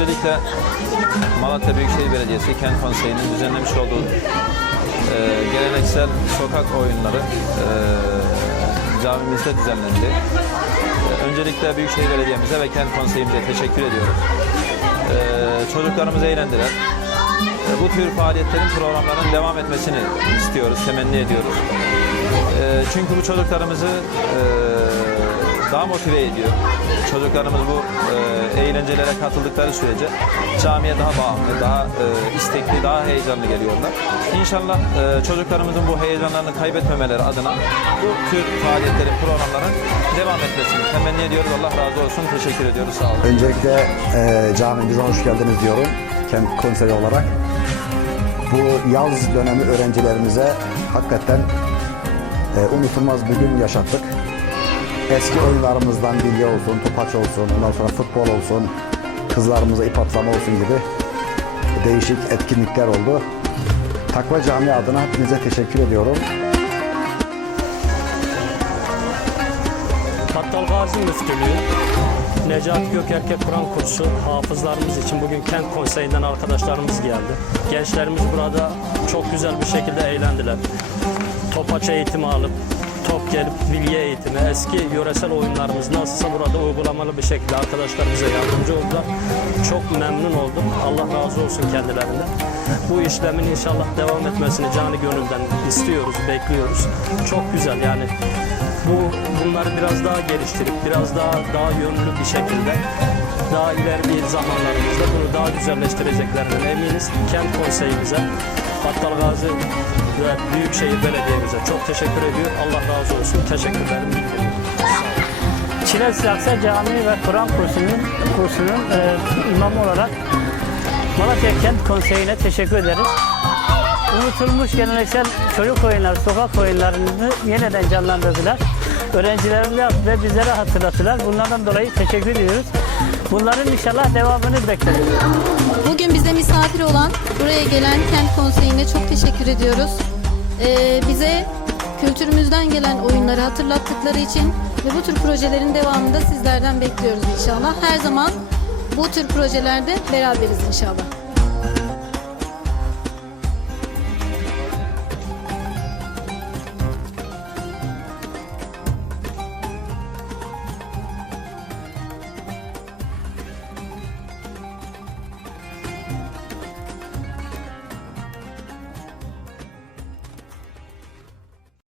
öncelikle Malatya Büyükşehir Belediyesi Kent Konseyi'nin düzenlemiş olduğu e, geleneksel sokak oyunları e, camimizde düzenlendi. E, öncelikle Büyükşehir Belediye'mize ve Kent Konseyimize teşekkür ediyoruz. E, çocuklarımız eğlendiler. E, bu tür faaliyetlerin programların devam etmesini istiyoruz, temenni ediyoruz. E, çünkü bu çocuklarımızı e, daha motive ediyor. Çocuklarımız bu e, eğlencelere katıldıkları sürece camiye daha bağımlı, daha e, istekli, daha heyecanlı geliyorlar. İnşallah e, çocuklarımızın bu heyecanlarını kaybetmemeleri adına bu tür faaliyetlerin, programların devam etmesini temenni ediyoruz. Allah razı olsun. Teşekkür ediyoruz. Sağ olun. Öncelikle e, camimize hoş geldiniz diyorum. Kent konseyi olarak. Bu yaz dönemi öğrencilerimize hakikaten e, unutulmaz bir gün yaşattık. Eski oyunlarımızdan bilye olsun, topaç olsun, ondan sonra futbol olsun, kızlarımıza ip atlama olsun gibi değişik etkinlikler oldu. Takva Camii adına hepinize teşekkür ediyorum. Battal Gazi Müftülüğü, Necati Gökerke Kur'an kursu hafızlarımız için bugün kent konseyinden arkadaşlarımız geldi. Gençlerimiz burada çok güzel bir şekilde eğlendiler. Topaç eğitimi alıp, top gelip bilye eğitimi, eski yöresel oyunlarımız nasılsa burada uygulamalı bir şekilde arkadaşlarımıza yardımcı oldular. Çok memnun oldum. Allah razı olsun kendilerinden. Bu işlemin inşallah devam etmesini canı gönülden istiyoruz, bekliyoruz. Çok güzel yani bu bunları biraz daha geliştirip biraz daha daha yönlü bir şekilde daha ileriki zamanlarımızda bunu daha güzelleştireceklerinden eminiz. Kent konseyimize, Battal Gazi ve Büyükşehir Belediye'mize çok teşekkür ediyor. Allah razı olsun. Teşekkürlerimi bildiriyorum. Çile Silahsa Camii ve Kur'an kursunun, kursunun e, imamı olarak Malatya Kent Konseyi'ne teşekkür ederiz. Unutulmuş geleneksel çocuk oyunları, sokak oyunlarını yeniden canlandırdılar. Öğrencilerimize ve bizlere hatırlattılar. Bunlardan dolayı teşekkür ediyoruz. Bunların inşallah devamını bekleriz. Bugün bize misafir olan, buraya gelen Kent Konseyi'ne çok teşekkür ediyoruz. Ee, bize kültürümüzden gelen oyunları hatırlattıkları için ve bu tür projelerin devamını da sizlerden bekliyoruz inşallah. Her zaman bu tür projelerde beraberiz inşallah.